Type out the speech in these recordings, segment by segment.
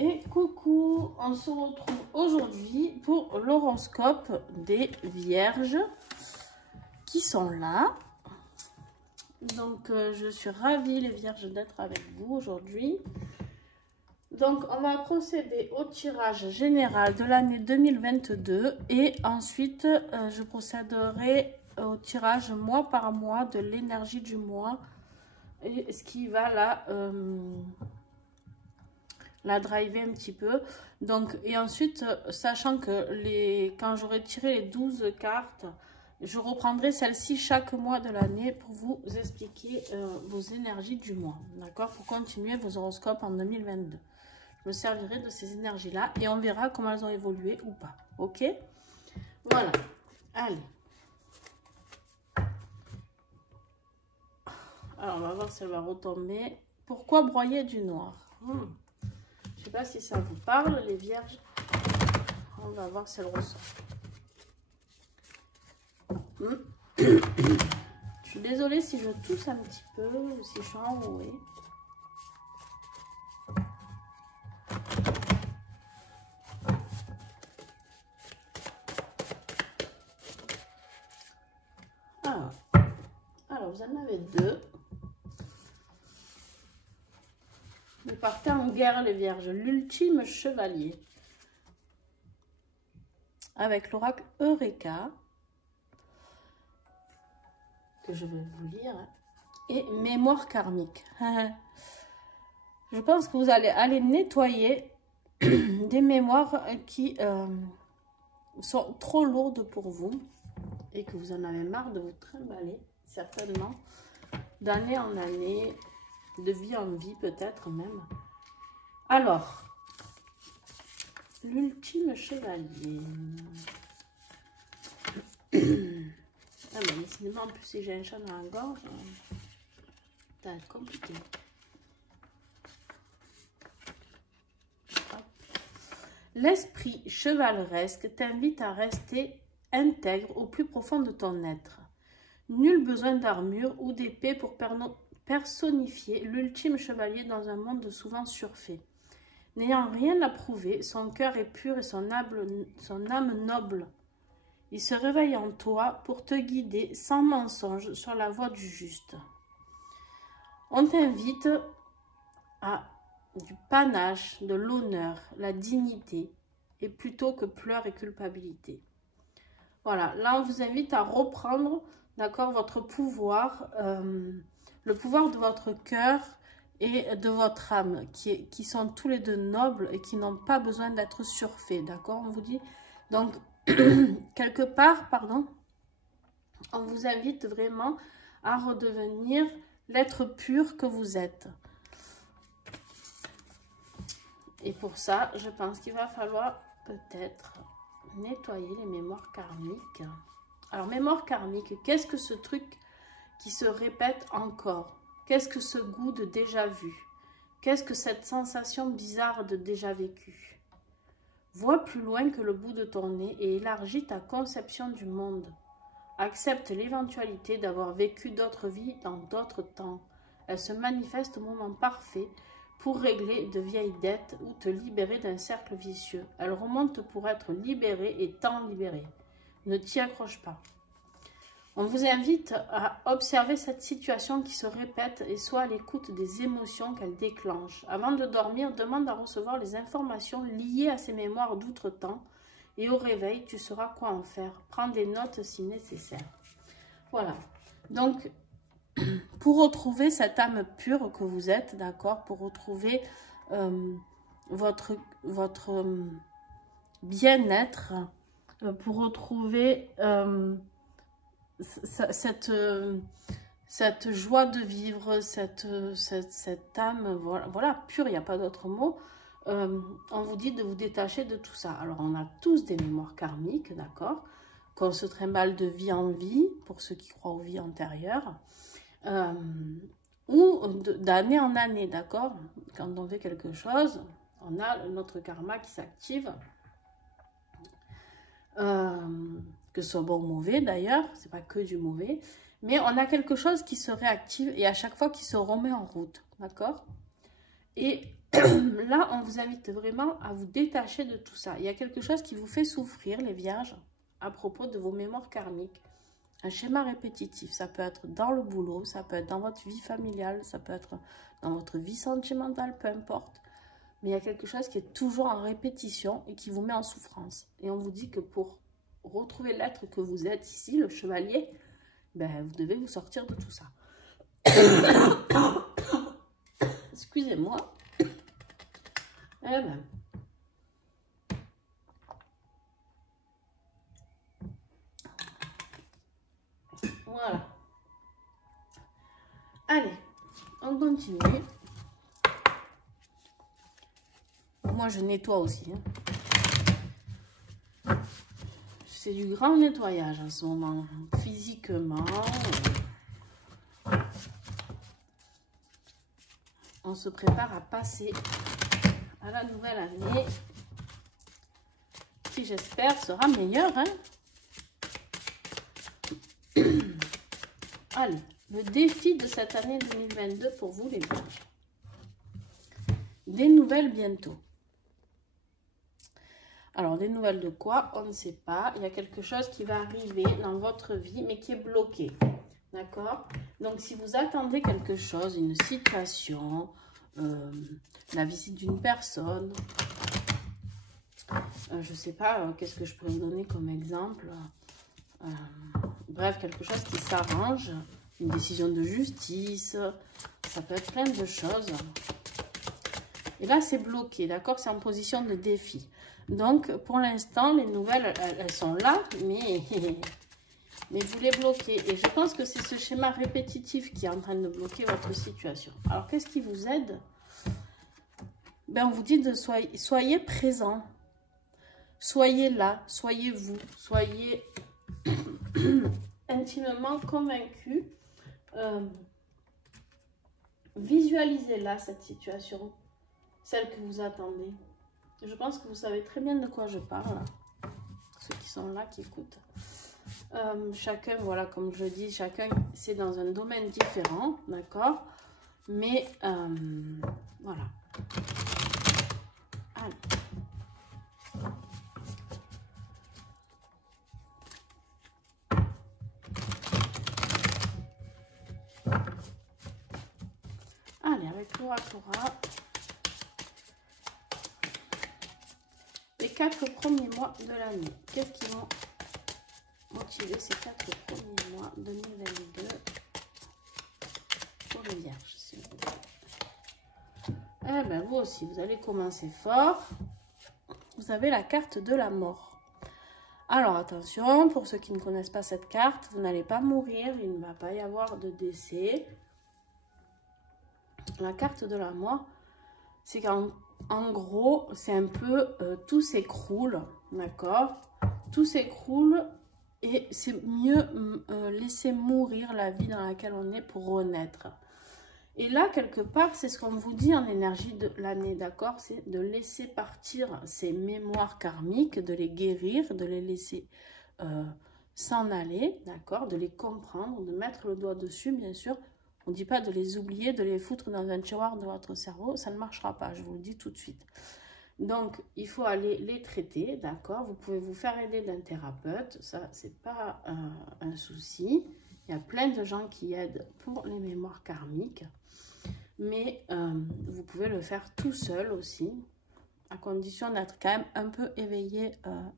Et coucou, on se retrouve aujourd'hui pour l'horoscope des vierges qui sont là. Donc je suis ravie les vierges d'être avec vous aujourd'hui. Donc on va procéder au tirage général de l'année 2022 et ensuite je procéderai au tirage mois par mois de l'énergie du mois et ce qui va la driver un petit peu. Donc, et ensuite, sachant que quand j'aurai tiré les 12 cartes, je reprendrai celle-ci chaque mois de l'année pour vous expliquer vos énergies du mois. D'accord? Pour continuer vos horoscopes en 2022. Je me servirai de ces énergies-là et on verra comment elles ont évolué ou pas. Ok? Voilà. Allez. Alors, on va voir si elle va retomber. Pourquoi broyer du noir? Je ne sais pas si ça vous parle, les vierges. On va voir si elle ressort. Je suis désolée si je tousse un petit peu ou si je suis enrouée. Alors, vous en avez deux. Vous partez en guerre, les vierges. L'ultime chevalier. Avec l'oracle Eureka. Que je vais vous lire. Et mémoire karmique. Je pense que vous allez aller nettoyer des mémoires qui sont trop lourdes pour vous. Et que vous en avez marre de vous trimballer. Certainement. D'année en année. De vie en vie peut-être même. Alors, l'ultime chevalier. Ah ben décidément, en plus si j'ai un chat dans la gorge, ça va être compliqué. L'esprit chevaleresque t'invite à rester intègre au plus profond de ton être. Nul besoin d'armure ou d'épée pour personnifier l'ultime chevalier dans un monde souvent surfait. N'ayant rien à prouver, son cœur est pur et son âme noble. Il se réveille en toi pour te guider sans mensonge sur la voie du juste. On t'invite à du panache, de l'honneur, la dignité, et plutôt que pleurs et culpabilité. Voilà, là on vous invite à reprendre, d'accord, votre pouvoir, le pouvoir de votre cœur et de votre âme, qui sont tous les deux nobles et qui n'ont pas besoin d'être surfaits, d'accord, on vous dit. Donc, quelque part, pardon, on vous invite vraiment à redevenir l'être pur que vous êtes. Et pour ça, je pense qu'il va falloir peut-être nettoyer les mémoires karmiques. Alors, mémoire karmique, qu'est-ce que ce truc qui se répète encore? Qu'est-ce que ce goût de déjà vu? Qu'est-ce que cette sensation bizarre de déjà vécu? Vois plus loin que le bout de ton nez et élargis ta conception du monde. Accepte l'éventualité d'avoir vécu d'autres vies dans d'autres temps. Elle se manifeste au moment parfait pour régler de vieilles dettes ou te libérer d'un cercle vicieux. Elle remonte pour être libérée et tant libérée. Ne t'y accroche pas. On vous invite à observer cette situation qui se répète et soit à l'écoute des émotions qu'elle déclenche. Avant de dormir, demande à recevoir les informations liées à ces mémoires d'outre-temps et au réveil, tu sauras quoi en faire. Prends des notes si nécessaire. Voilà. Donc, pour retrouver cette âme pure que vous êtes, d'accord, pour retrouver votre bien-être, pour retrouver cette joie de vivre, cette âme, voilà, pure, il n'y a pas d'autre mot. On vous dit de vous détacher de tout ça. Alors, on a tous des mémoires karmiques, d'accord, qu'on se trimballe de vie en vie, pour ceux qui croient aux vies antérieures, ou d'année en année, d'accord. Quand on fait quelque chose, on a notre karma qui s'active. Que ce soit bon ou mauvais d'ailleurs, c'est pas que du mauvais, mais on a quelque chose qui se réactive et à chaque fois qui se remet en route, d'accord. Et là, on vous invite vraiment à vous détacher de tout ça. Il y a quelque chose qui vous fait souffrir, les vierges, à propos de vos mémoires karmiques. Un schéma répétitif, ça peut être dans le boulot, ça peut être dans votre vie familiale, ça peut être dans votre vie sentimentale, peu importe. Mais il y a quelque chose qui est toujours en répétition et qui vous met en souffrance. Et on vous dit que pour retrouver l'être que vous êtes ici, le chevalier, ben, vous devez vous sortir de tout ça. Excusez-moi. Eh ben. Voilà. Allez, on continue. Moi, je nettoie aussi. Hein. C'est du grand nettoyage en ce moment. Physiquement. On se prépare à passer à la nouvelle année. Qui, j'espère, sera meilleure. Hein. Allez, le défi de cette année 2022 pour vous, les Vierges. Des nouvelles bientôt. Alors, des nouvelles de quoi? On ne sait pas. Il y a quelque chose qui va arriver dans votre vie, mais qui est bloqué. D'accord? Donc, si vous attendez quelque chose, une situation, la visite d'une personne, je ne sais pas, qu'est-ce que je pourrais vous donner comme exemple? Bref, quelque chose qui s'arrange, une décision de justice, ça peut être plein de choses. Et là, c'est bloqué, d'accord? C'est en position de défi. Donc, pour l'instant, les nouvelles, elles sont là, mais vous les bloquez. Et je pense que c'est ce schéma répétitif qui est en train de bloquer votre situation. Alors, qu'est-ce qui vous aide? Ben, on vous dit de soyez présent. Soyez là, soyez vous, soyez intimement convaincu. Visualisez-la, cette situation, celle que vous attendez. Je pense que vous savez très bien de quoi je parle, ceux qui sont là, qui écoutent. Chacun, voilà, comme je dis, chacun, c'est dans un domaine différent, d'accord? Mais, voilà. Allez. Allez, avec l'oratora, les 4 premiers mois de l'année. Qu'est-ce qui vont motiver ces 4 premiers mois 2022 pour les Vierges, s'il vous plaît? Eh bien, vous aussi, vous allez commencer fort. Vous avez la carte de la mort. Alors, attention, pour ceux qui ne connaissent pas cette carte, vous n'allez pas mourir, il ne va pas y avoir de décès. La carte de la mort, c'est qu'en gros, c'est un peu tout s'écroule, d'accord? Tout s'écroule et c'est mieux laisser mourir la vie dans laquelle on est pour renaître. Et là, quelque part, c'est ce qu'on vous dit en énergie de l'année, d'accord? C'est de laisser partir ces mémoires karmiques, de les guérir, de les laisser s'en aller, d'accord? De les comprendre, de mettre le doigt dessus, bien sûr. On ne dit pas de les oublier, de les foutre dans un tiroir de votre cerveau, ça ne marchera pas, je vous le dis tout de suite. Donc, il faut aller les traiter, d'accord? Vous pouvez vous faire aider d'un thérapeute, ça, c'est pas un souci. Il y a plein de gens qui aident pour les mémoires karmiques, mais vous pouvez le faire tout seul aussi, à condition d'être quand même un peu éveillé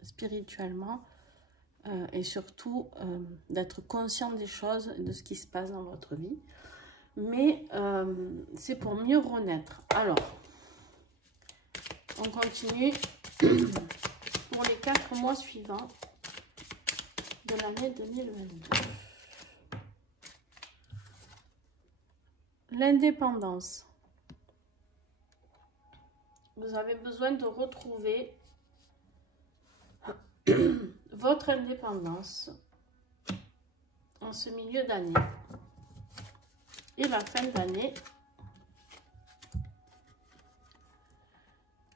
spirituellement et surtout d'être conscient des choses et de ce qui se passe dans votre vie. Mais c'est pour mieux renaître. Alors, on continue pour les 4 mois suivants de l'année 2022. L'indépendance. Vous avez besoin de retrouver votre indépendance en ce milieu d'année. Et la fin d'année,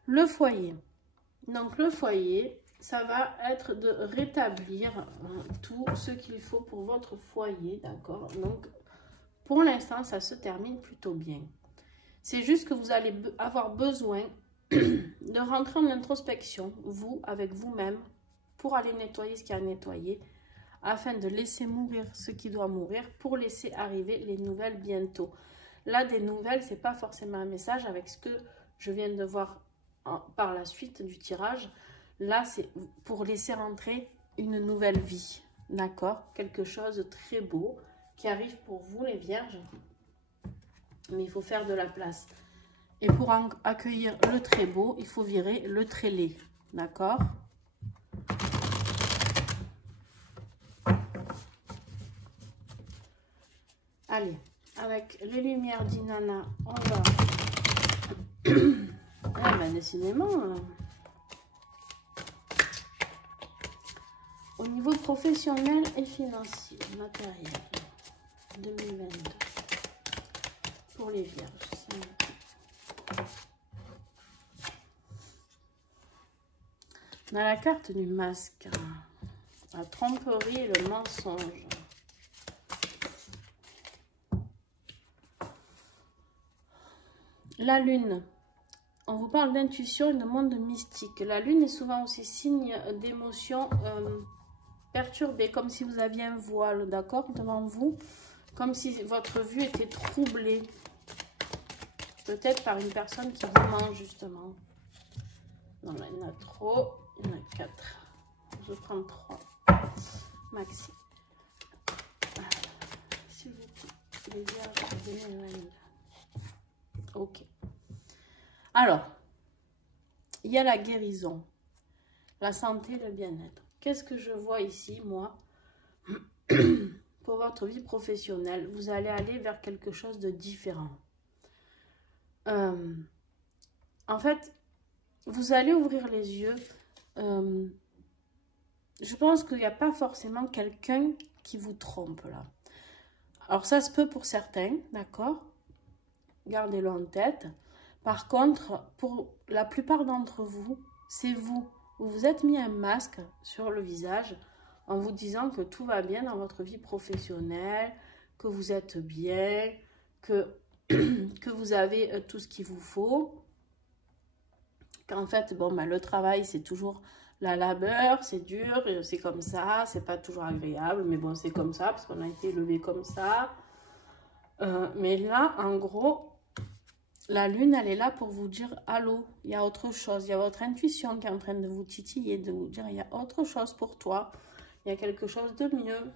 le foyer. Donc le foyer, ça va être de rétablir tout ce qu'il faut pour votre foyer, d'accord? Donc pour l'instant, ça se termine plutôt bien. C'est juste que vous allez avoir besoin de rentrer en introspection, vous, avec vous-même, pour aller nettoyer ce qui a nettoyé, afin de laisser mourir ce qui doit mourir, pour laisser arriver les nouvelles bientôt. Là, des nouvelles, c'est pas forcément un message avec ce que je viens de voir par la suite du tirage. Là, c'est pour laisser rentrer une nouvelle vie, d'accord? Quelque chose de très beau qui arrive pour vous, les vierges. Mais il faut faire de la place. Et pour accueillir le très beau, il faut virer le très laid, d'accord? Allez, avec les lumières d'Inanna, on va... ah ben décidément... Au niveau professionnel et financier, matériel, 2022, pour les vierges. On a la carte du masque, la tromperie et le mensonge. La lune, on vous parle d'intuition et de monde mystique. La lune est souvent aussi signe d'émotions perturbées, comme si vous aviez un voile, d'accord, devant vous, comme si votre vue était troublée. Peut-être par une personne qui vous ment, justement. Non, là, il y en a trop. Il y en a 4. Je prends 3. Maxi. S'il vous plaît. Les vierges, 2022. Ok. Alors, il y a la guérison, la santé, le bien-être. Qu'est-ce que je vois ici, moi? Pour votre vie professionnelle, vous allez aller vers quelque chose de différent. En fait, vous allez ouvrir les yeux. Je pense qu'il n'y a pas forcément quelqu'un qui vous trompe là. Alors ça se peut pour certains, d'accord? Gardez-le en tête. Par contre, pour la plupart d'entre vous, c'est vous. Vous vous êtes mis un masque sur le visage en vous disant que tout va bien dans votre vie professionnelle, que vous êtes bien, que vous avez tout ce qu'il vous faut. Qu'en fait, bon, ben, le travail, c'est toujours la labeur, c'est dur, c'est comme ça, c'est pas toujours agréable, mais bon, c'est comme ça, parce qu'on a été élevé comme ça. Mais là, en gros... La lune, elle est là pour vous dire « Allô, il y a autre chose ». Il y a votre intuition qui est en train de vous titiller, de vous dire « Il y a autre chose pour toi. Il y a quelque chose de mieux. »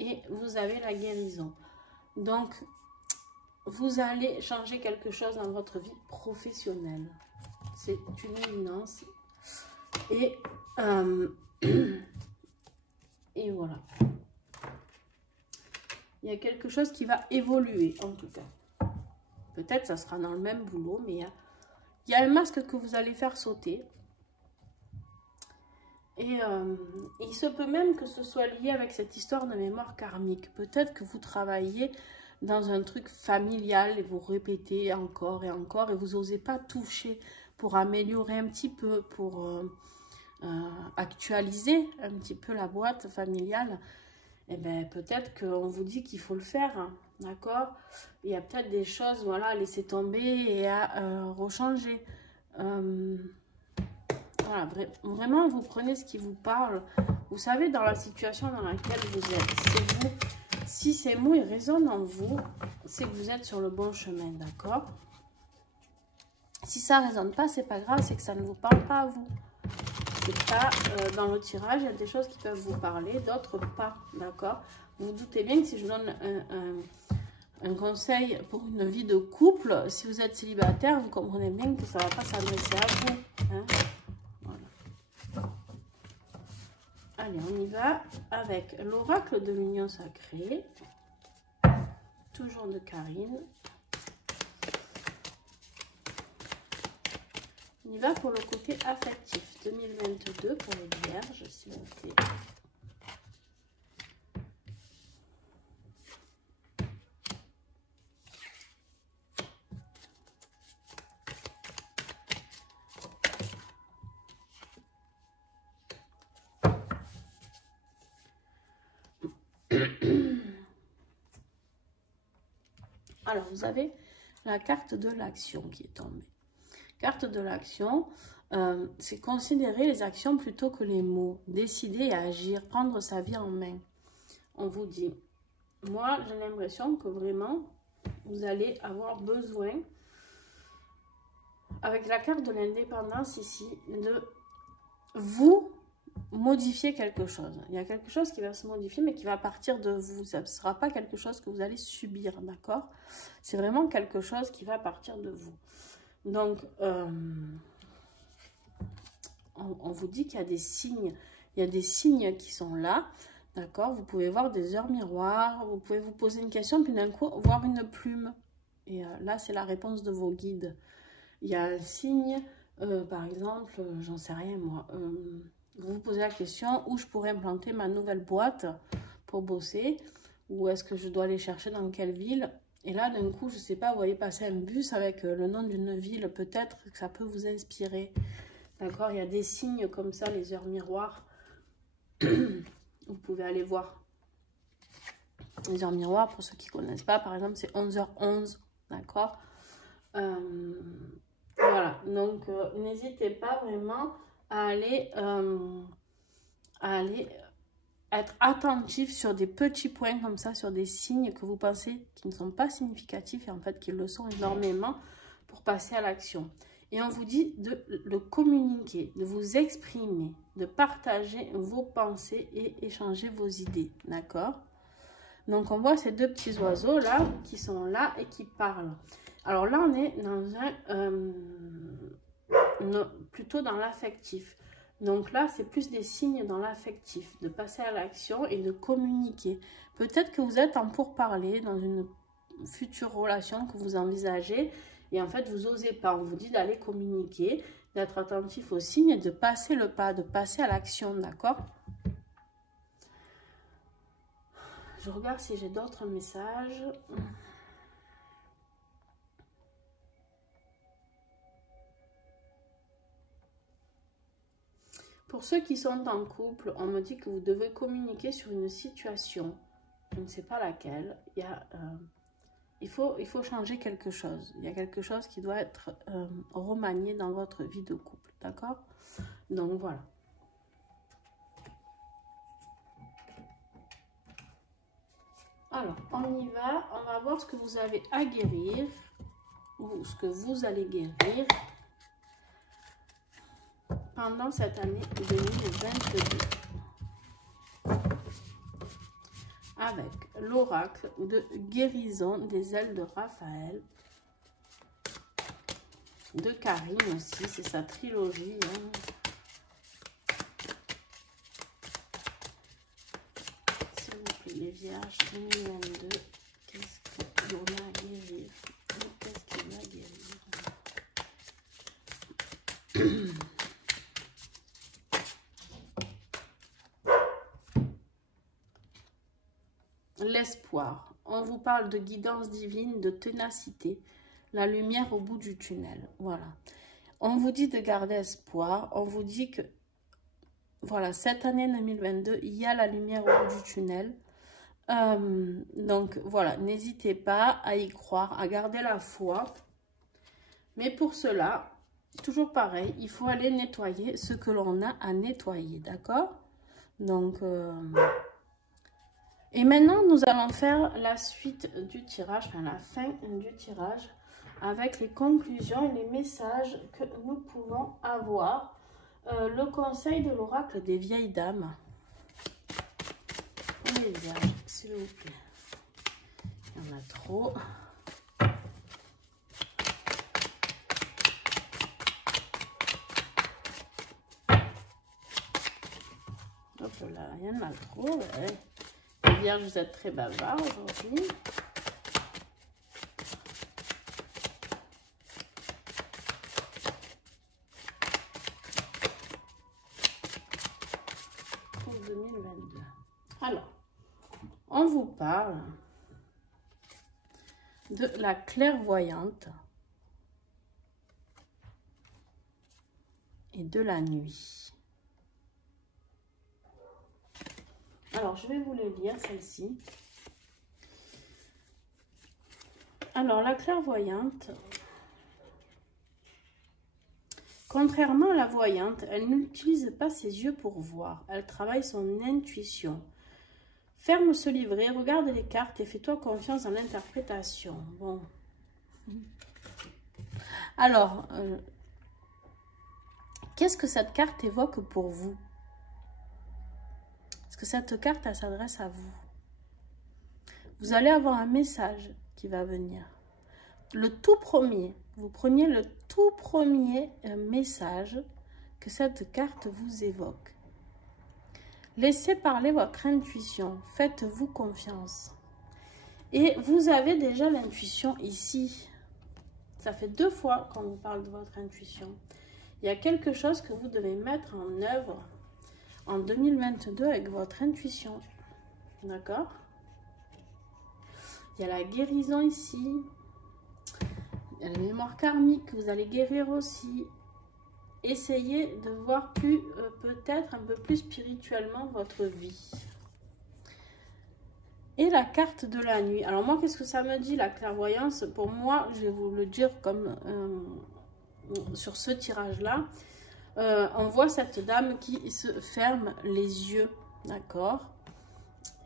Et vous avez la guérison. Donc, vous allez changer quelque chose dans votre vie professionnelle. C'est une évidence. Et voilà. Il y a quelque chose qui va évoluer, en tout cas. Peut-être ça sera dans le même boulot, mais il y a un masque que vous allez faire sauter. Et il se peut même que ce soit lié avec cette histoire de mémoire karmique. Peut-être que vous travaillez dans un truc familial et vous répétez encore et encore et vous n'osez pas toucher pour améliorer un petit peu, pour actualiser un petit peu la boîte familiale. Et bien peut-être qu'on vous dit qu'il faut le faire, hein, d'accord? Il y a peut-être des choses, voilà, à laisser tomber et à rechanger. Voilà, vraiment, vous prenez ce qui vous parle. Vous savez, dans la situation dans laquelle vous êtes, c'est vous. Si ces mots ils résonnent en vous, c'est que vous êtes sur le bon chemin, d'accord? Si ça ne résonne pas, c'est pas grave, c'est que ça ne vous parle pas à vous. C'est pas dans le tirage, il y a des choses qui peuvent vous parler, d'autres pas, d'accord? Vous vous doutez bien que si je donne un conseil pour une vie de couple, si vous êtes célibataire, vous comprenez bien que ça ne va pas s'adresser à vous. Hein? Voilà. Allez, on y va avec l'oracle de l'union sacrée, toujours de Karine. On y va pour le côté affectif, 2022 pour les vierges, s'il vous plaît. Alors, vous avez la carte de l'action qui est tombée. Carte de l'action, c'est considérer les actions plutôt que les mots. Décider et agir, prendre sa vie en main. On vous dit, moi j'ai l'impression que vraiment vous allez avoir besoin, avec la carte de l'indépendance ici, de vous modifier quelque chose. Il y a quelque chose qui va se modifier, mais qui va partir de vous. Ça ne sera pas quelque chose que vous allez subir, d'accord? C'est vraiment quelque chose qui va partir de vous. Donc, on vous dit qu'il y a des signes. Il y a des signes qui sont là, d'accord? Vous pouvez voir des heures miroirs, vous pouvez vous poser une question, puis d'un coup, voir une plume. Et là, c'est la réponse de vos guides. Il y a un signe, par exemple, j'en sais rien moi, vous vous posez la question où je pourrais implanter ma nouvelle boîte pour bosser, ou est-ce que je dois aller chercher dans quelle ville? Et là, d'un coup, je ne sais pas, vous voyez passer un bus avec le nom d'une ville, peut-être que ça peut vous inspirer. D'accord? Il y a des signes comme ça, les heures miroirs. Vous pouvez aller voir les heures miroirs, pour ceux qui ne connaissent pas. Par exemple, c'est 11h11, d'accord? Voilà, donc n'hésitez pas vraiment à aller être attentif sur des petits points comme ça, sur des signes que vous pensez qui ne sont pas significatifs et en fait qui le sont énormément pour passer à l'action. Et on vous dit de le communiquer, de vous exprimer, de partager vos pensées et échanger vos idées, d'accord? Donc on voit ces deux petits oiseaux là qui sont là et qui parlent. Alors là on est dans plutôt dans l'affectif. Donc là, c'est plus des signes dans l'affectif, de passer à l'action et de communiquer. Peut-être que vous êtes en pourparlers dans une future relation que vous envisagez et en fait, vous n'osez pas. On vous dit d'aller communiquer, d'être attentif aux signes et de passer le pas, de passer à l'action, d'accord? Je regarde si j'ai d'autres messages. Pour ceux qui sont en couple, on me dit que vous devez communiquer sur une situation. Je ne sais pas laquelle. Il faut changer quelque chose. Il y a quelque chose qui doit être remanié dans votre vie de couple. D'accord? Donc voilà. Alors, on y va. On va voir ce que vous avez à guérir. Ou ce que vous allez guérir pendant cette année 2022. Avec l'oracle de guérison des ailes de Raphaël. De Karine aussi, c'est sa trilogie. Hein. S'il vous plaît, les vierges 2022, qu'est-ce qu'on a à guérir? Qu'est-ce qu'il y a à guérir? L'espoir. On vous parle de guidance divine, de ténacité, la lumière au bout du tunnel. Voilà. On vous dit de garder espoir. On vous dit que, voilà, cette année 2022, il y a la lumière au bout du tunnel. Donc, voilà, n'hésitez pas à y croire, à garder la foi. Mais pour cela, toujours pareil, il faut aller nettoyer ce que l'on a à nettoyer, d'accord? Donc... Et maintenant, nous allons faire la suite du tirage, enfin la fin du tirage, avec les conclusions et les messages que nous pouvons avoir. Le conseil de l'oracle des vieilles dames. Les vierges, s'il vous plaît. Il y en a trop. Hop là, il y en a trop. Ouais. Vierge, vous êtes très bavard aujourd'hui. Pour 2022. Alors, on vous parle de la clairvoyante et de la nuit. Alors, je vais vous les lire, celle-ci. Alors, la clairvoyante, contrairement à la voyante, elle n'utilise pas ses yeux pour voir. Elle travaille son intuition. Ferme ce livret, regarde les cartes et fais-toi confiance dans l'interprétation. Bon. Alors, qu'est-ce que cette carte évoque pour vous? Est-ce que cette carte, elle s'adresse à vous? Vous allez avoir un message qui va venir. Le tout premier, vous preniez le tout premier message que cette carte vous évoque. Laissez parler votre intuition, faites-vous confiance. Et vous avez déjà l'intuition ici. Ça fait 2 fois qu'on vous parle de votre intuition. Il y a quelque chose que vous devez mettre en œuvre en 2022 avec votre intuition. D'accord? Il y a la guérison ici. Il y a la mémoire karmique que vous allez guérir aussi. Essayez de voir plus, peut-être un peu plus spirituellement votre vie. Et la carte de la nuit. Alors moi, qu'est-ce que ça me dit, la clairvoyance? Pour moi, je vais vous le dire comme sur ce tirage-là. On voit cette dame qui se ferme les yeux. D'accord?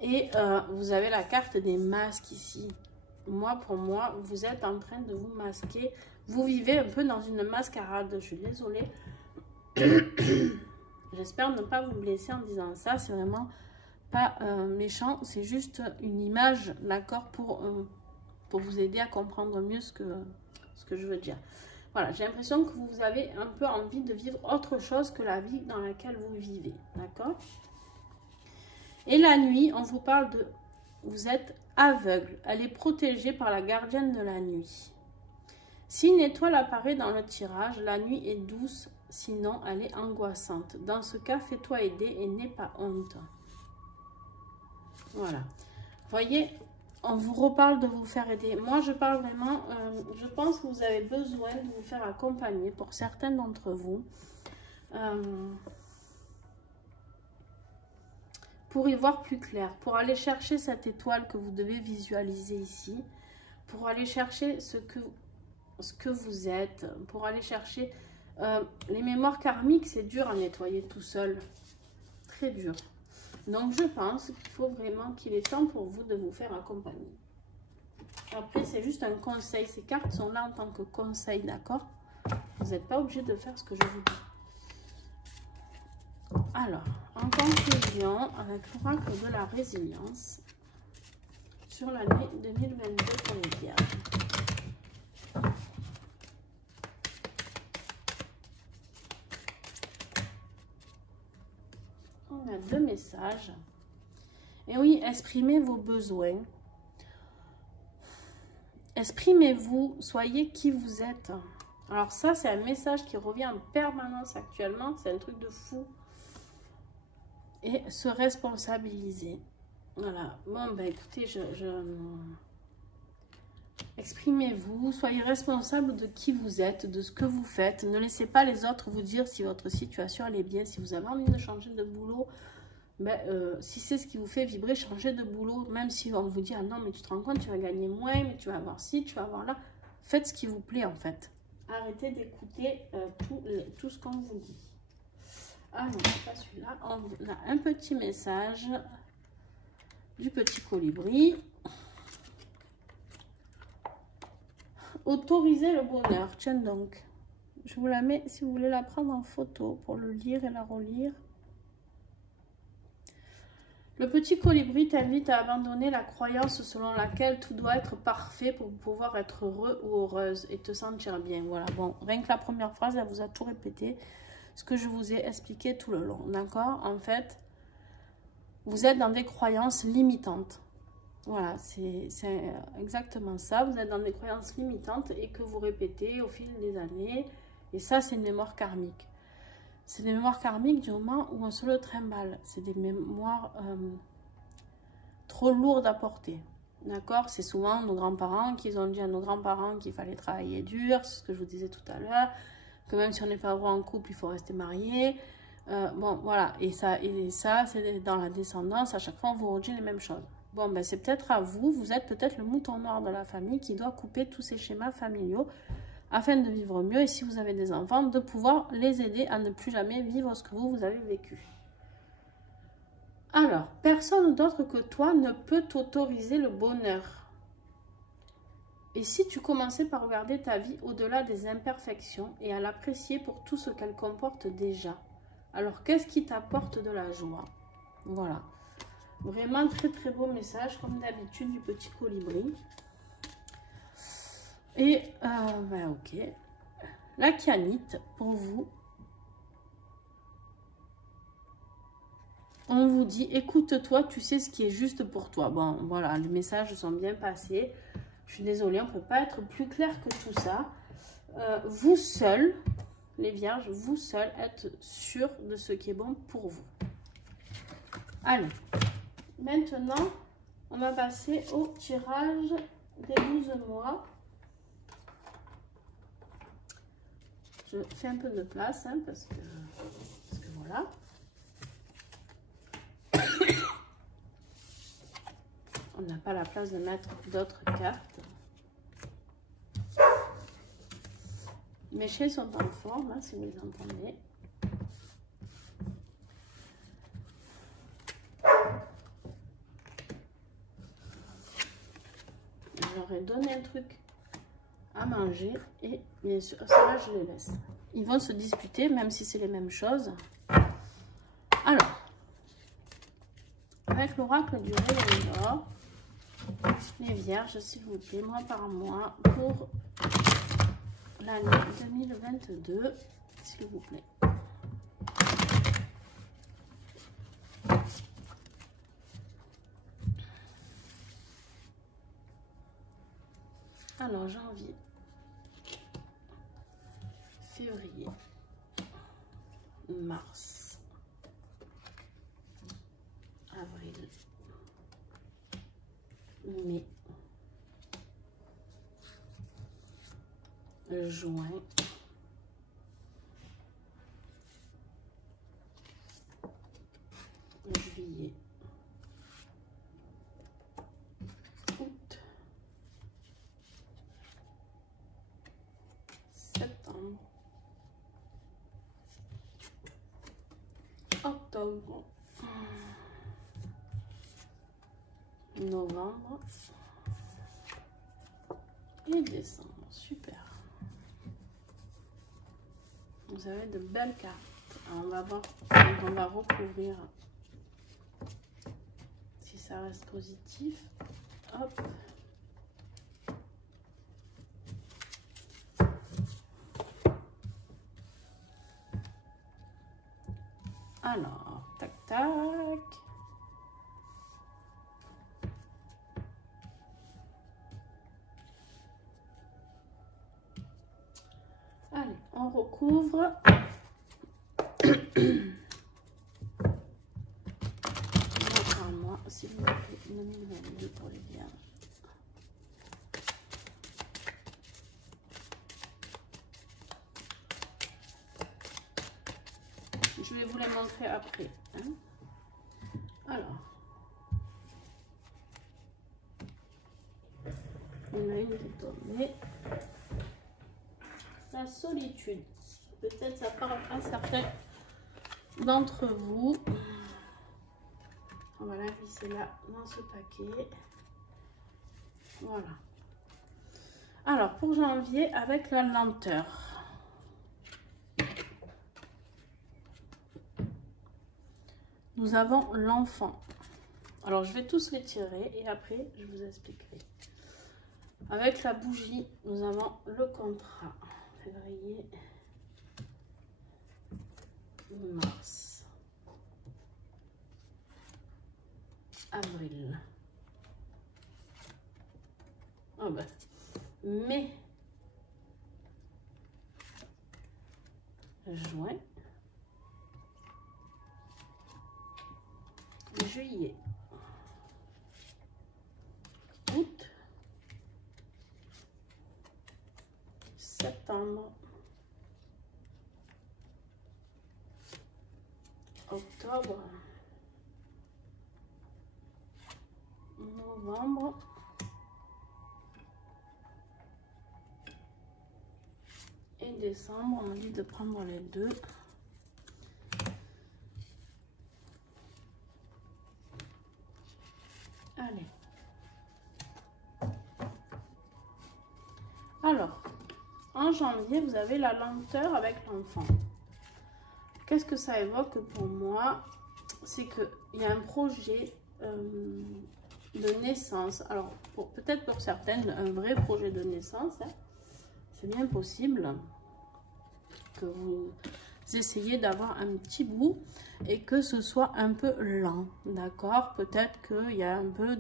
Et vous avez la carte des masques ici. Moi, pour moi, vous êtes en train de vous masquer. Vous vivez un peu dans une mascarade. Je suis désolée. J'espère ne pas vous blesser en disant ça. C'est vraiment pas méchant. C'est juste une image, d'accord, pour vous aider à comprendre mieux ce que je veux dire. Voilà, j'ai l'impression que vous avez un peu envie de vivre autre chose que la vie dans laquelle vous vivez. D'accord? Et la nuit, on vous parle de... Vous êtes aveugle. Elle est protégée par la gardienne de la nuit. Si une étoile apparaît dans le tirage, la nuit est douce, sinon elle est angoissante. Dans ce cas, fais-toi aider et n'aie pas honte. Voilà. Voyez, on vous reparle de vous faire aider. Moi, je parle vraiment, je pense que vous avez besoin de vous faire accompagner pour certains d'entre vous. Pour y voir plus clair, pour aller chercher cette étoile que vous devez visualiser ici, pour aller chercher ce que vous êtes, pour aller chercher les mémoires karmiques, c'est dur à nettoyer tout seul, très dur. Donc je pense qu'il faut vraiment qu'il est temps pour vous de vous faire accompagner. Après c'est juste un conseil, ces cartes sont là en tant que conseil, d'accord? Vous n'êtes pas obligé de faire ce que je vous dis. Alors, en conclusion, avec l'oracle de la résilience sur l'année 2022 pour les vierges. On a 2 messages. Et oui, exprimez vos besoins. Exprimez-vous, soyez qui vous êtes. Alors ça, c'est un message qui revient en permanence actuellement. C'est un truc de fou. Et se responsabiliser. Voilà. Bon, ben écoutez, exprimez-vous, soyez responsable de qui vous êtes, de ce que vous faites. Ne laissez pas les autres vous dire si votre situation elle est bien. Si vous avez envie de changer de boulot, ben, si c'est ce qui vous fait vibrer, changez de boulot. Même si on vous dit, ah non, mais tu te rends compte, tu vas gagner moins, mais tu vas avoir ci, tu vas avoir là. Faites ce qui vous plaît en fait. Arrêtez d'écouter tout ce qu'on vous dit. Ah non, c'est pas celui-là. On a un petit message du petit colibri. Autorisez le bonheur. Tiens donc. Je vous la mets si vous voulez la prendre en photo pour le lire et la relire. Le petit colibri t'invite à abandonner la croyance selon laquelle tout doit être parfait pour pouvoir être heureux ou heureuse et te sentir bien. Voilà, bon, rien que la première phrase, elle vous a tout répété. Ce que je vous ai expliqué tout le long, d'accord? En fait, vous êtes dans des croyances limitantes. Voilà, c'est exactement ça. Vous êtes dans des croyances limitantes et que vous répétez au fil des années. Et ça, c'est une mémoire karmique. C'est des mémoires karmiques du moment où on se le trimballe. C'est des mémoires trop lourdes à porter. D'accord? C'est souvent nos grands-parents qui ont dit à nos grands-parents qu'il fallait travailler dur. C'est ce que je vous disais tout à l'heure. Que même si on n'est pas heureux en couple, il faut rester marié. Bon, voilà. Et ça c'est dans la descendance. À chaque fois, on vous redit les mêmes choses. Bon, ben c'est peut-être à vous. Vous êtes peut-être le mouton noir de la famille qui doit couper tous ces schémas familiaux afin de vivre mieux. Et si vous avez des enfants, de pouvoir les aider à ne plus jamais vivre ce que vous avez vécu. Alors, personne d'autre que toi ne peut t'autoriser le bonheur. Et si tu commençais par regarder ta vie au-delà des imperfections et à l'apprécier pour tout ce qu'elle comporte déjà, alors qu'est-ce qui t'apporte de la joie? Voilà. Vraiment très très beau message, comme d'habitude, du petit colibri. Et, ben ok. La canite, pour vous. On vous dit, écoute-toi, tu sais ce qui est juste pour toi. Bon, voilà, les messages sont bien passés. Je suis désolée, on ne peut pas être plus clair que tout ça. Vous seuls, les vierges, vous seuls, êtes sûrs de ce qui est bon pour vous. Allez, maintenant, on va passer au tirage des 12 mois. Je fais un peu de place, hein, parce que voilà. On n'a pas la place de mettre d'autres cartes. Mes chiens sont en forme, hein, si vous les entendez. Je leur ai donné un truc à manger et bien sûr, ça je les laisse. Ils vont se disputer, même si c'est les mêmes choses. Alors, avec l'oracle du Réveil d'Or, les vierges, s'il vous plaît, mois par mois, pour l'année 2022, s'il vous plaît. Alors, janvier, février, mars, avril, mai, juin, juillet, août, septembre, octobre, novembre et décembre. Super. Vous avez de belles cartes. Alors, on va voir quand on va recouvrir si ça reste positif. Hop. Alors, tac, tac. Allez, on recouvre. Moi, s'il vous plaît, 2022 pour les vierges. Je vais vous les montrer après. Hein. Alors, on a une qui est tombée. La solitude. Peut-être ça parle à certains d'entre vous. On va la visser là dans ce paquet. Voilà. Alors, pour janvier, avec la lenteur. Nous avons l'enfant. Alors, je vais tous les tirer et après, je vous expliquerai. Avec la bougie, nous avons le contrat. Février, mars, avril. Oh ben, mai, juin, juillet, août, septembre, octobre, novembre. Et décembre, on m'a dit de prendre les deux. Allez. Alors, en janvier, vous avez la lenteur avec l'enfant. Qu'est-ce que ça évoque pour moi? C'est qu'il y a un projet de naissance. Alors, peut-être pour certaines, un vrai projet de naissance. Hein. C'est bien possible que vous essayez d'avoir un petit bout et que ce soit un peu lent. D'accord? Peut-être qu'il y a un peu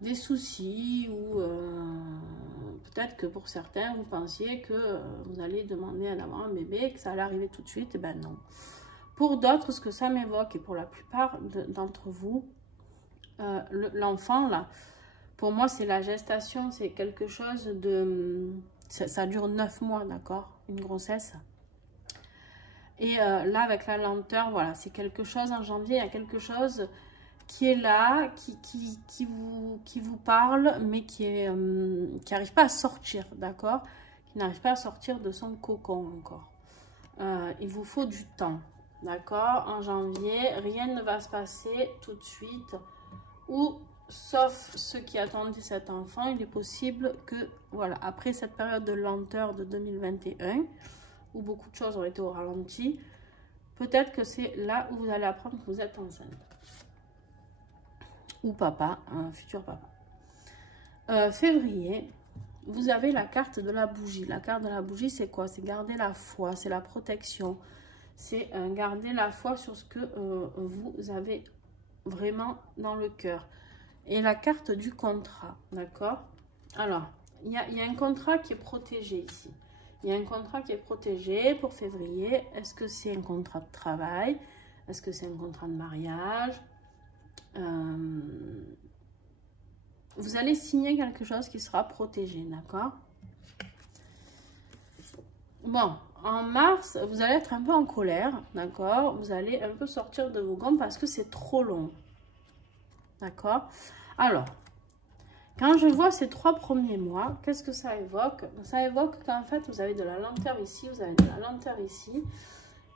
des soucis ou peut-être que pour certains, vous pensiez que vous allez demander à avoir un bébé et que ça allait arriver tout de suite. Et ben non. Pour d'autres, ce que ça m'évoque, et pour la plupart d'entre vous, l'enfant, là, pour moi, c'est la gestation, c'est quelque chose de... Ça dure 9 mois, d'accord? Une grossesse. Et là, avec la lenteur, voilà, c'est quelque chose, en janvier, il y a quelque chose qui est là, qui vous parle, mais qui n'arrive pas à sortir, d'accord? Qui n'arrive pas à sortir de son cocon encore. Il vous faut du temps, d'accord? En janvier, rien ne va se passer tout de suite. Ou, sauf ceux qui attendaient cet enfant, il est possible que, voilà, après cette période de lenteur de 2021, où beaucoup de choses ont été au ralenti, peut-être que c'est là où vous allez apprendre que vous êtes enceinte. Ou papa, un futur papa. Février, vous avez la carte de la bougie. La carte de la bougie, c'est quoi? C'est garder la foi, c'est la protection. C'est garder la foi sur ce que vous avez vraiment dans le cœur. Et la carte du contrat, d'accord? Alors, il y a un contrat qui est protégé ici. Il y a un contrat qui est protégé pour février. Est-ce que c'est un contrat de travail? Est-ce que c'est un contrat de mariage? Vous allez signer quelque chose qui sera protégé, d'accord? Bon, en mars, vous allez être un peu en colère, d'accord? Vous allez un peu sortir de vos gonds parce que c'est trop long, d'accord? Alors, quand je vois ces 3 premiers mois, qu'est-ce que ça évoque? Ça évoque qu'en fait, vous avez de la lenteur ici, vous avez de la lenteur ici.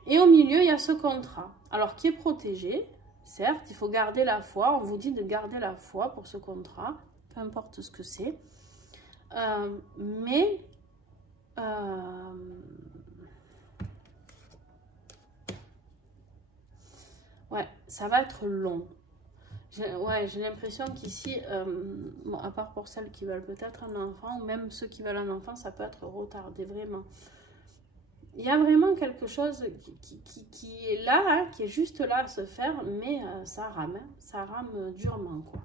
Et au milieu, il y a ce contrat. Alors, qui est protégé? Certes, il faut garder la foi. On vous dit de garder la foi pour ce contrat. Peu importe ce que c'est. Ouais, ça va être long. J'ai l'impression qu'ici, bon, à part pour celles qui veulent peut-être un enfant, ou même ceux qui veulent un enfant, ça peut être retardé, vraiment. Il y a vraiment quelque chose qui est là, hein, qui est juste là à se faire, mais ça rame, hein, ça rame durement, quoi.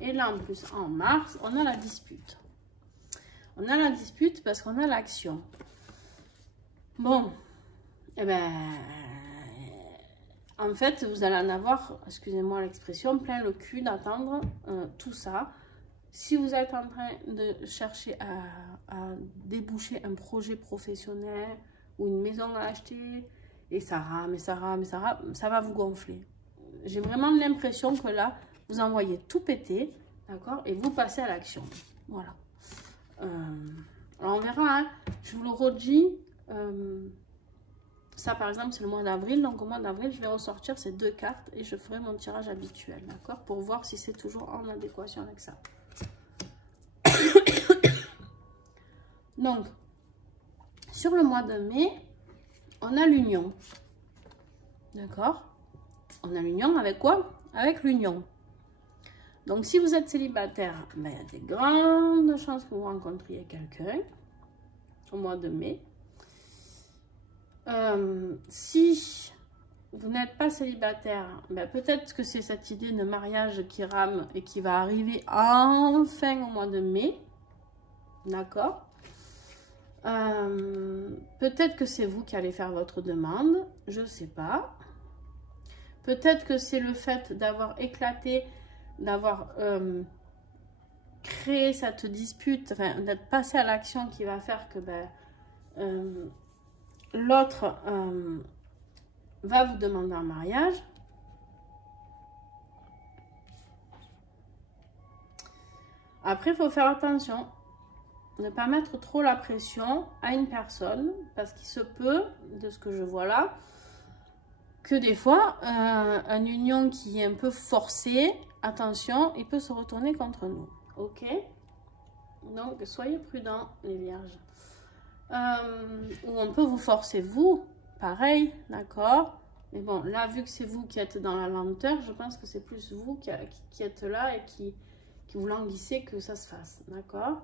Et là, en plus, en mars, on a la dispute. On a la dispute parce qu'on a l'action. Bon, eh ben, en fait, vous allez en avoir, excusez-moi l'expression, plein le cul d'attendre tout ça. Si vous êtes en train de chercher à déboucher un projet professionnel ou une maison à acheter, et ça rame, et ça rame, et ça rame, ça va vous gonfler. J'ai vraiment l'impression que là, vous envoyez tout péter, d'accord, et vous passez à l'action. Voilà. Alors on verra, hein, je vous le redis, ça par exemple c'est le mois d'avril, donc au mois d'avril je vais ressortir ces 2 cartes et je ferai mon tirage habituel, d'accord, pour voir si c'est toujours en adéquation avec ça. Donc, sur le mois de mai, on a l'union, d'accord, on a l'union avec quoi? Avec l'union. Donc, si vous êtes célibataire, ben, il y a des grandes chances que vous rencontriez quelqu'un au mois de mai. Si vous n'êtes pas célibataire, ben, peut-être que c'est cette idée de mariage qui rame et qui va arriver enfin au mois de mai. D'accord? Peut-être que c'est vous qui allez faire votre demande, je ne sais pas. Peut-être que c'est le fait d'avoir éclaté, d'avoir créé cette dispute, enfin, d'être passé à l'action qui va faire que ben, l'autre va vous demander un mariage. Après, il faut faire attention. Ne pas mettre trop la pression à une personne. Parce qu'il se peut, de ce que je vois là, que des fois, une union qui est un peu forcée, attention, il peut se retourner contre nous. Ok? Donc, soyez prudents, les vierges. Ou on peut vous forcer, vous, pareil, d'accord? Mais bon, là, vu que c'est vous qui êtes dans la lenteur, je pense que c'est plus vous qui êtes là et qui vous languissez que ça se fasse, d'accord?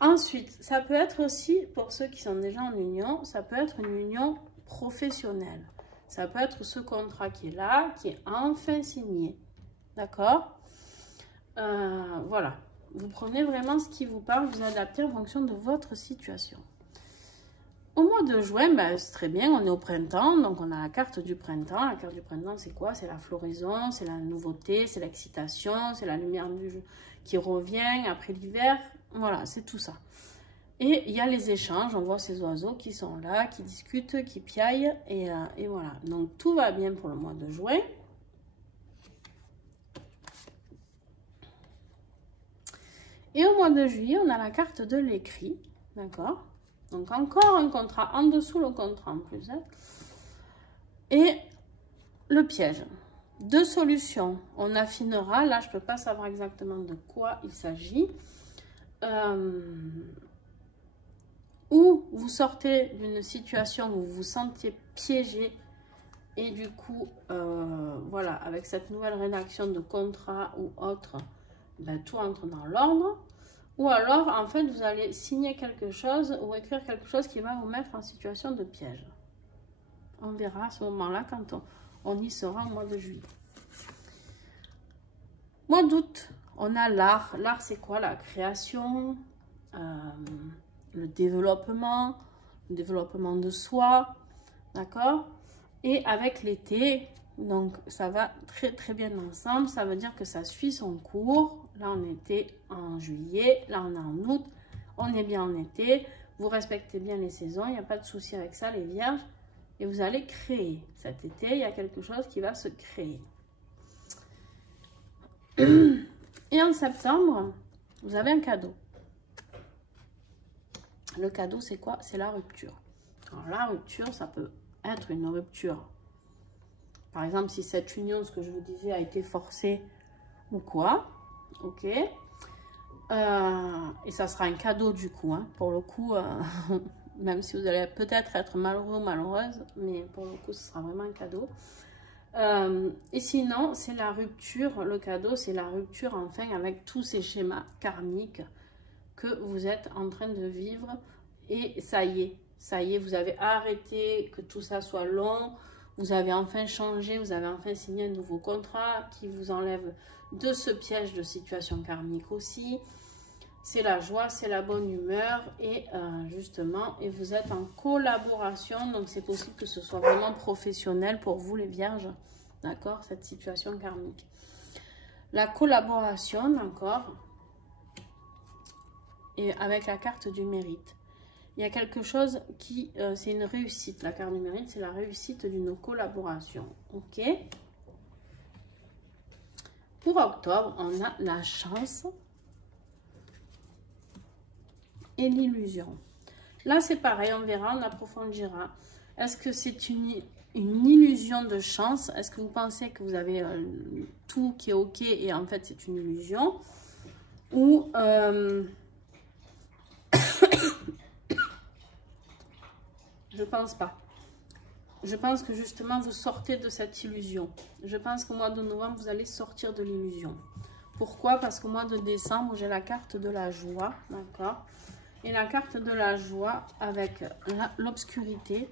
Ensuite, ça peut être aussi, pour ceux qui sont déjà en union, ça peut être une union professionnelle. Ça peut être ce contrat qui est là, qui est enfin signé, d'accord? Voilà. Vous prenez vraiment ce qui vous parle, vous adaptez en fonction de votre situation. Au mois de juin, ben, c'est très bien, on est au printemps, donc on a la carte du printemps. La carte du printemps, c'est quoi? C'est la floraison, c'est la nouveauté, c'est l'excitation, c'est la lumière qui revient après l'hiver. Voilà, c'est tout ça. Et il y a les échanges, on voit ces oiseaux qui sont là, qui discutent, qui piaillent, et voilà. Donc tout va bien pour le mois de juin. Et au mois de juillet, on a la carte de l'écrit, d'accord? Donc encore un contrat, en dessous le contrat en plus. Hein. Et le piège. Deux solutions. On affinera, là je ne peux pas savoir exactement de quoi il s'agit. Ou vous sortez d'une situation où vous vous sentiez piégé. Et du coup, voilà, avec cette nouvelle rédaction de contrat ou autre, ben, tout entre dans l'ordre. Ou alors, en fait, vous allez signer quelque chose ou écrire quelque chose qui va vous mettre en situation de piège. On verra à ce moment-là quand on y sera au mois de juillet. Mois d'août, on a l'art. L'art, c'est quoi? La création, le développement de soi, d'accord? Et avec l'été, donc ça va très très bien ensemble. Ça veut dire que ça suit son cours. Là, on était en juillet. Là, on est en août. On est bien en été. Vous respectez bien les saisons. Il n'y a pas de souci avec ça, les vierges. Et vous allez créer. Cet été, il y a quelque chose qui va se créer. Et en septembre, vous avez un cadeau. Le cadeau, c'est quoi? C'est la rupture. Alors, la rupture, ça peut être une rupture. Par exemple, si cette union, ce que je vous disais, a été forcée ou quoi. Ok. Et ça sera un cadeau du coup. Hein. Pour le coup, même si vous allez peut-être être malheureux ou malheureuse, mais pour le coup, ce sera vraiment un cadeau. Et sinon, c'est la rupture. Le cadeau, c'est la rupture enfin avec tous ces schémas karmiques que vous êtes en train de vivre. Et ça y est, vous avez arrêté que tout ça soit long. Vous avez enfin changé, vous avez enfin signé un nouveau contrat qui vous enlève de ce piège de situation karmique aussi. C'est la joie, c'est la bonne humeur et justement, et vous êtes en collaboration. Donc, c'est possible que ce soit vraiment professionnel pour vous les vierges, d'accord, cette situation karmique. La collaboration, d'accord, et avec la carte du mérite. Il y a quelque chose qui, c'est une réussite. La carte du mérite, c'est la réussite d'une collaboration. Ok. Pour octobre, on a la chance et l'illusion. Là, c'est pareil, on verra, on approfondira. Est-ce que c'est une illusion de chance? Est-ce que vous pensez que vous avez tout qui est ok et en fait, c'est une illusion? Ou... je pense pas. Je pense que justement, vous sortez de cette illusion. Je pense qu'au mois de novembre, vous allez sortir de l'illusion. Pourquoi? Parce qu'au mois de décembre, j'ai la carte de la joie, d'accord? Et la carte de la joie avec l'obscurité.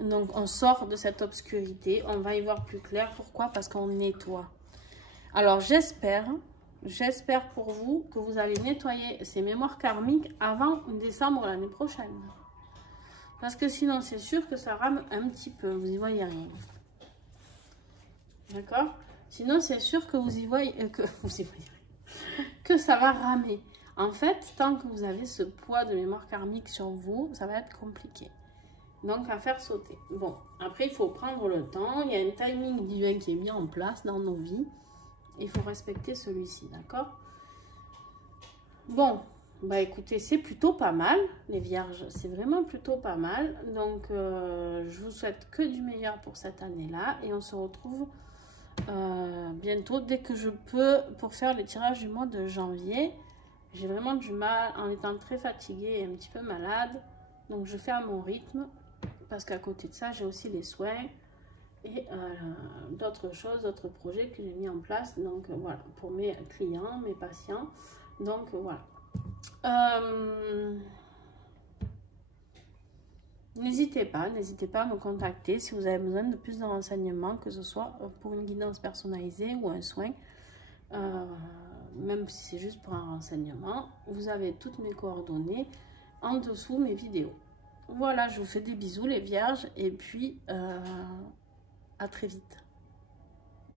Donc, on sort de cette obscurité. On va y voir plus clair. Pourquoi? Parce qu'on nettoie. Alors, j'espère pour vous que vous allez nettoyer ces mémoires karmiques avant décembre l'année prochaine. Parce que sinon, c'est sûr que ça rame un petit peu. Vous n'y voyez rien. D'accord? Sinon, c'est sûr que vous y voyez... que ça va ramer. En fait, tant que vous avez ce poids de mémoire karmique sur vous, ça va être compliqué. Donc, à faire sauter. Bon, après, il faut prendre le temps. Il y a un timing divin qui est mis en place dans nos vies. Il faut respecter celui-ci, d'accord? Bon, bah écoutez, c'est plutôt pas mal, les vierges, c'est vraiment plutôt pas mal. Donc, je vous souhaite que du meilleur pour cette année-là. Et on se retrouve bientôt, dès que je peux, pour faire le tirage du mois de janvier. J'ai vraiment du mal, en étant très fatiguée et un petit peu malade. Donc, je fais à mon rythme, parce qu'à côté de ça, j'ai aussi les soins et d'autres choses, d'autres projets que j'ai mis en place. Donc, voilà, pour mes clients, mes patients. Donc, voilà. N'hésitez pas à me contacter si vous avez besoin de plus de renseignements, que ce soit pour une guidance personnalisée ou un soin, même si c'est juste pour un renseignement. Vous avez toutes mes coordonnées en dessous mes vidéos. Voilà, je vous fais des bisous les vierges et puis à très vite.